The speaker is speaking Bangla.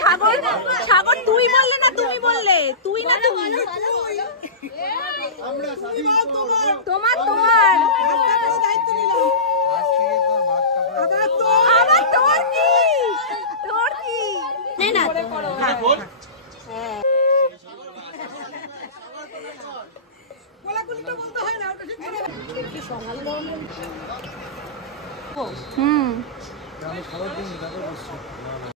সাগর সাগর তুই বললে না তুমি বললে? তুই না তুমি? তোমার তোমার আবার তোর কি? তোর কি? না হুম